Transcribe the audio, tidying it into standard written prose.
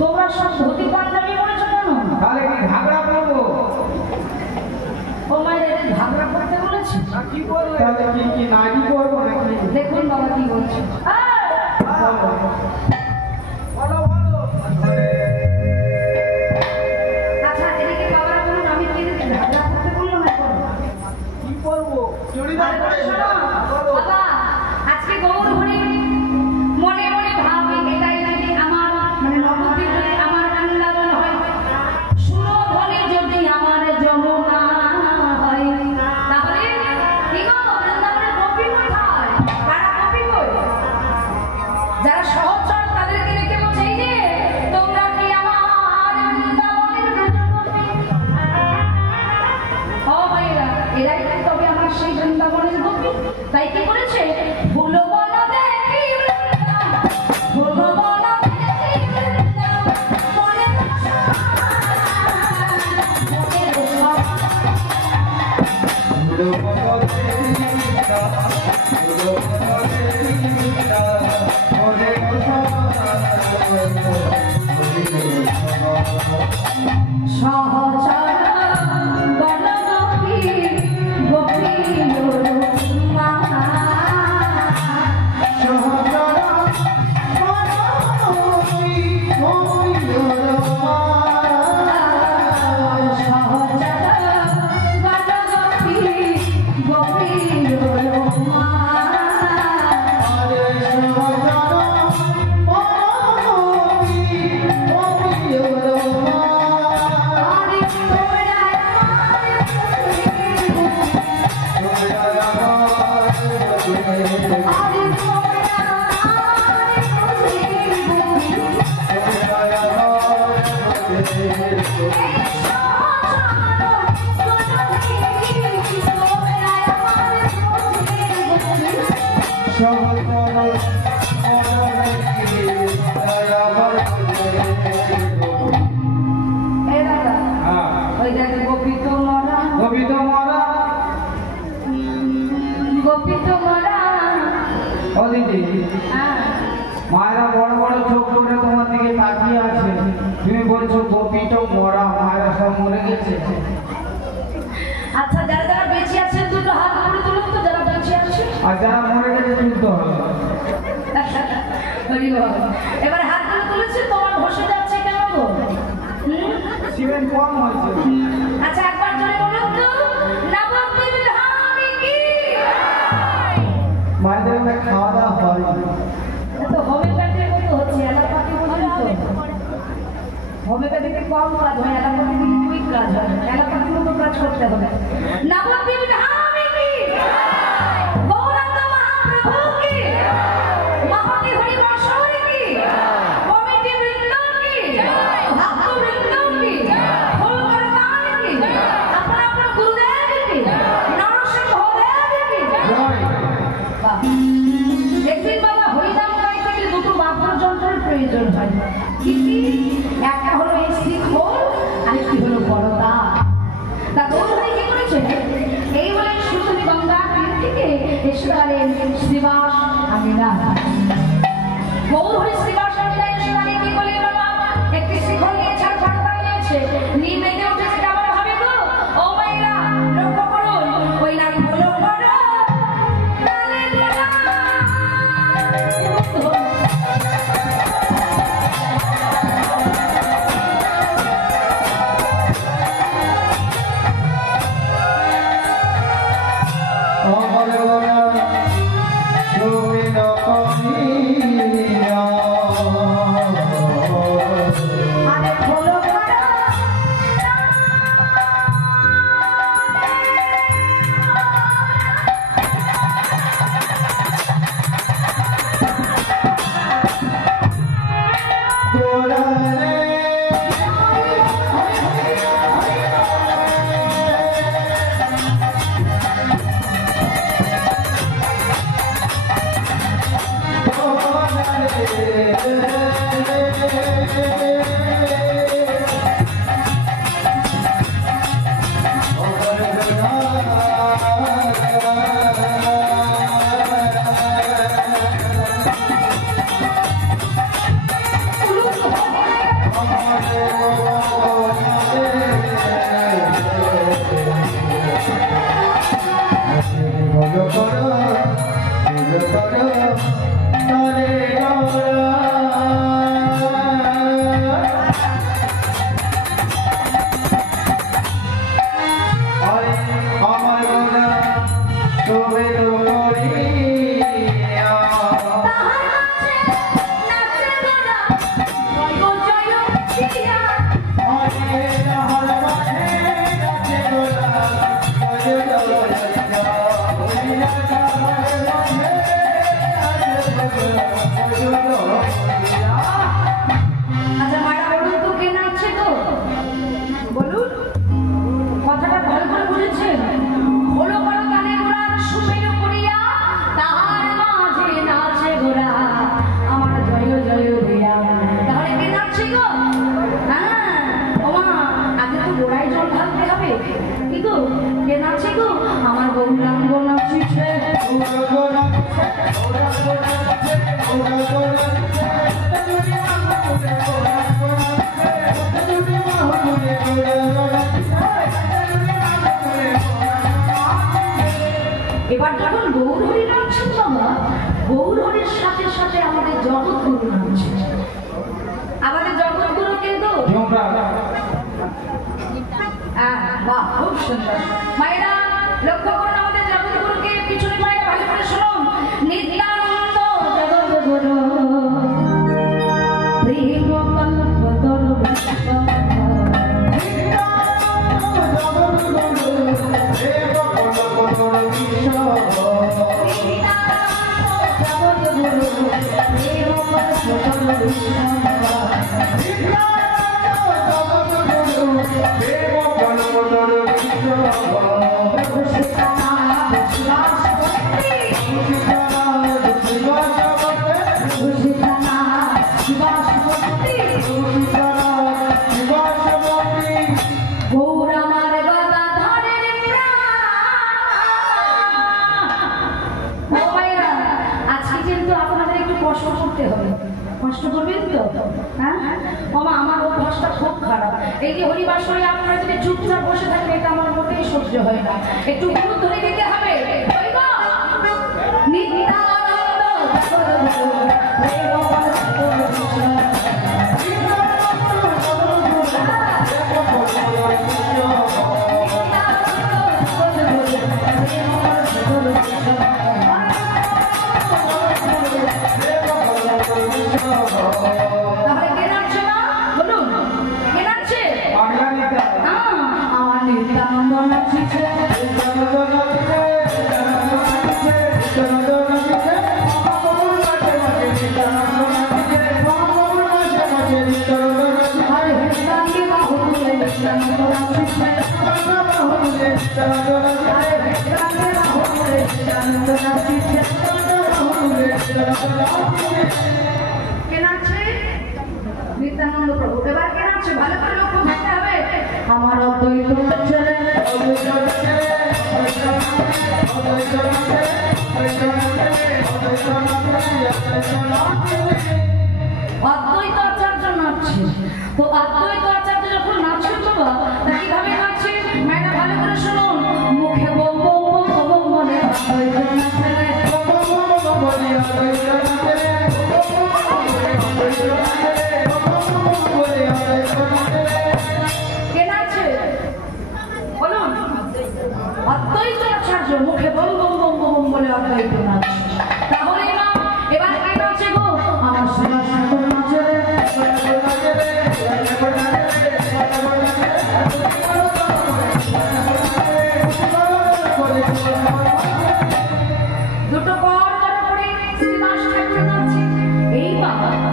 তোমরা সব ধুতি পাঞ্জাবি পরেছো কেন? তাহলে কি ঘাগরা পরবো? ও মায়ের ঘাগরা পরতে বলেছি? কি করবো? তাহলে কি নাইটি পরবো নাকি? দেখুন বাবা কি বলছে। আচ্ছা এদিকে বাবারা বলুন, আমি কি ঘাগরা পরতে বললাম না? কি করবো? চুড়িদার পরে বাবা আজকে গৌর হরি মনে মনে ভাবে এটাই যদি আমার মানে নবদ্বীপ যদি আমার বৃন্দাবন হয়, সুরধনে যদি আমার যমুনা হয়, তাহলে কি গো বৃন্দাবনের গোপী কোথায়? কারা গোপী কই? যারা সহচর তাদেরকে রেখে বলছে এই যে তোমরা কি আমার বৃন্দাবনের ব্রজগোপী? ও ভাইরা এরাই তবে আমার সেই বৃন্দাবনের গোপী। তাই কি করেছে? ফুলবন দেখি বৃন্দাবন, ফুলবন দেখি বৃন্দাবন, মনের সহচর বনগোপী গোপী মা মায়েরা বড় বড় চোখ করে তোমার দিকে তাকিয়ে আছে, তুমি বলছো গোপীটা মরা, মায়েরা সব মরে গেছে। আচ্ছা যারা যারা বেঁচে আছেন দুটো হাত করে তুলুন তো, যারা বেঁচে আছে। আর যারা মরে গেছে তুলতে হবে। এবার হাতগুলো তুলেছে, তোমার ঘষে যাচ্ছে কেন গো? সিমেন্ট কম হয়েছে। আচ্ছা একবার জোরে বলুন তো, নবদ্বীপ ধামে কি? মায়েদের খাওয়া দাওয়া হয় তো হোমিওপ্যাথির মতো হচ্ছে, অ্যালোপ্যাথি বলুন তো। হোমিওপ্যাথিতে কম কাজ হয়, অ্যালোপ্যাথিতে কুইক কাজ হয়, অ্যালোপ্যাথির মতো কাজ করতে হবে। নবদ্বীপ ধামে কি? গৌরাঙ্গ মহাপ্রভু কি? মহাতি হরি বর্ষণ কি? কমিটি বৃন্দ কি? ভক্ত বৃন্দ কি? ফুলকর গান কি? আপনার আপনার গুরুদেব কি? নরসিংহ দেব কি? বাহ! দেখবেন বাবা হরিনাম গাইতে গেলে দুটো বাদ্যযন্ত্রের প্রয়োজন হয়। কি কি? একটা হলো এই শিখর, আরেকটি হলো বড়দা। তা গৌর হরি কি করেছে? এই বলে সুতনি গঙ্গা তীর থেকে এসে গেলেন শ্রীবাস আমিনা। গৌর হরি শ্রীবাস আমিনা এসে গেলে কি করলেন বাবা? একটি শিখর নিয়েছে আর বড়দা নিয়েছে, নিয়ে মেতে উঠেছে কেমন ভাবে গো? ও মাইরা লক্ষ্য করুন, ওই না হলো বড় তালে গোলা। আচ্ছা মায়েরা বলুন তো কে নাচছে তো বলুন কথাটা ভালো করে বুঝেছেন হলো বড় গানে গোড়ার সুমেরু করিয়া তাহার মাঝে নাচে গোড়া আমার জয় জয় দিয়া তাহলে কে নাচছে গো হ্যাঁ ওমা আগে তো গোড়ায় জল ঢালতে হবে কি গো কে নাচছে গো আমার গৌরাঙ্গ নাচিছে এবার যখন গৌরহরি নাচছেন বাবা গৌরহরির সাথে সাথে আমাদের জগৎগুরু নাচছে আমাদের জগৎগুরু কিন্তু বাহ খুব সুন্দর মায়েরা লক্ষ্য করুন আমাদের জগৎগুরুকে পিছনে মায়েরা ভালো করে শুনুন নিত্যানন্দ জগৎগুরু প্রেম কল্পতর কষ্ট করবেন তো হ্যাঁ মামা আমার অভ্যাসটা খুব খারাপ এই যে হরিবাস হয়ে আপনারা যদি চুপচাপ বসে থাকবে এটা আমার মোটেই সহ্য হয় না একটু গুরুত্ব ধরে দিতে হবে নিত্যানন্দ প্রভু এবার কে নাচছে ভালো করে লক্ষ্য থাকতে হবে আমার অদ্বৈত অদ্বৈত আচার্য নাচছে তো অদ্বৈত আচার্য যখন নাচছে বাবা তা কিভাবে নাচছে মায়েরা ভালো করে শুনুন মুখে বম বম বম বম বলে অদ্বৈত নাচছে কে নাচছে বলুন অদ্বৈত আচার্য মুখে বম বম বম বম বলে অদ্বৈত নাচছে তাহলে এবার কে নাচছে গো আমার সোনা ঠাকুর নাচে দুটো পর করে শ্রীবাস ঠাকুর নাচছে এই বাবা